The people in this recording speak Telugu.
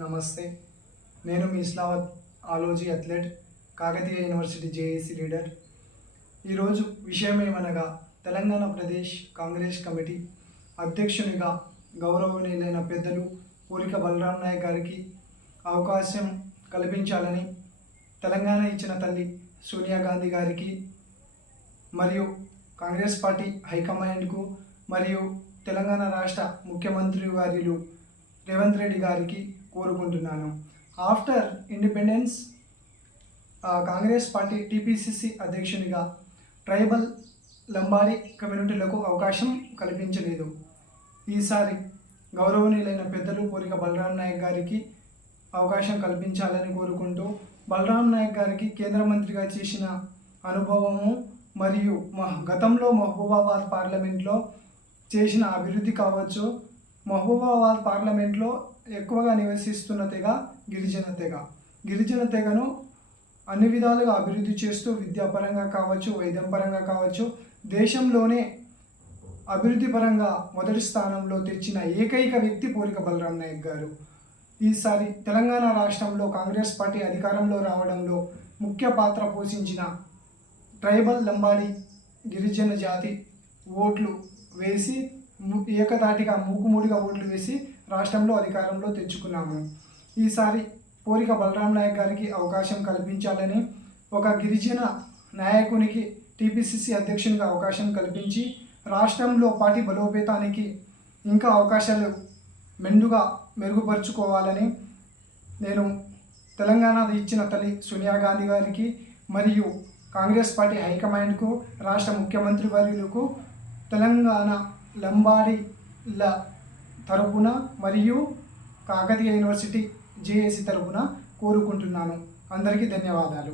నమస్తే. నేను మీ ఇస్లావత్ ఆలోజీ athlete, Kakatiya university JAC leader. ఈరోజు విషయం ఏమనగా, తెలంగాణ ప్రదేశ్ కాంగ్రెస్ కమిటీ అధ్యక్షునిగా గౌరవనీయులైన పెద్దలు పూరిక బలరాం నాయక్ గారికి అవకాశం కల్పించాలని తెలంగాణ ఇచ్చిన తల్లి సోనియా గాంధీ గారికి మరియు కాంగ్రెస్ పార్టీ హైకమాండ్కు మరియు తెలంగాణ రాష్ట్ర ముఖ్యమంత్రి వర్యులు రేవంత్ రెడ్డి గారికి కోరుకుంటున్నాను. After independence Congress party TPCC అధ్యక్షునిగా ట్రైబల్ లంబాడి కమ్యూనిటీలకు అవకాశం కల్పించలేదు. ఈసారి గౌరవనీయులైన పెద్దలు పూరిక బలరాం నాయక్ గారికి అవకాశం కల్పించాలని కోరుకుంటూ, బలరాం నాయక్ గారికి కేంద్ర మంత్రిగా చేసిన అనుభవము మరియు గతంలో మహబూబాబాద్ పార్లమెంట్లో చేసిన అభివృద్ధి కావచ్చు, మహబూబాబాద్ పార్లమెంట్లో ఎక్కువగా నివసిస్తున్న తెగ గిరిజన తెగను అన్ని విధాలుగా అభివృద్ధి చేస్తూ విద్యాపరంగా కావచ్చు, వైద్యం పరంగా కావచ్చు, దేశంలోనే అభివృద్ధి పరంగా మొదటి స్థానంలో తెచ్చిన ఏకైక వ్యక్తి పూరిక బలరాం నాయక్ గారు. ఈసారి తెలంగాణ రాష్ట్రంలో కాంగ్రెస్ పార్టీ అధికారంలో రావడంలో ముఖ్య పాత్ర పోషించిన ట్రైబల్ లంబాడి గిరిజన జాతి ఓట్లు వేసి ఏకధాటిగా మూకుముడిగా ఓట్లు వేసి రాష్ట్రంలో అధికారంలో తెచ్చుకున్నాము. ఈసారి పూరిక బలరాం నాయక్ గారికి అవకాశం కల్పించాలని, ఒక గిరిజన నాయకునికి టీపీసీసీ అధ్యక్షునిగా అవకాశం కల్పించి రాష్ట్రంలో పార్టీ బలోపేతానికి ఇంకా అవకాశాలు మెండుగా మెరుగుపరుచుకోవాలని నేను తెలంగాణ ఇచ్చిన తల్లి సోనియా గాంధీ గారికి మరియు కాంగ్రెస్ పార్టీ హైకమాండ్కు, రాష్ట్ర ముఖ్యమంత్రి వర్యులకు తెలంగాణ లంబాడీల తరపున మరియు కాకతీయ యూనివర్సిటీ జేఏసీ తరపున కోరుకుంటున్నాను. అందరికీ ధన్యవాదాలు.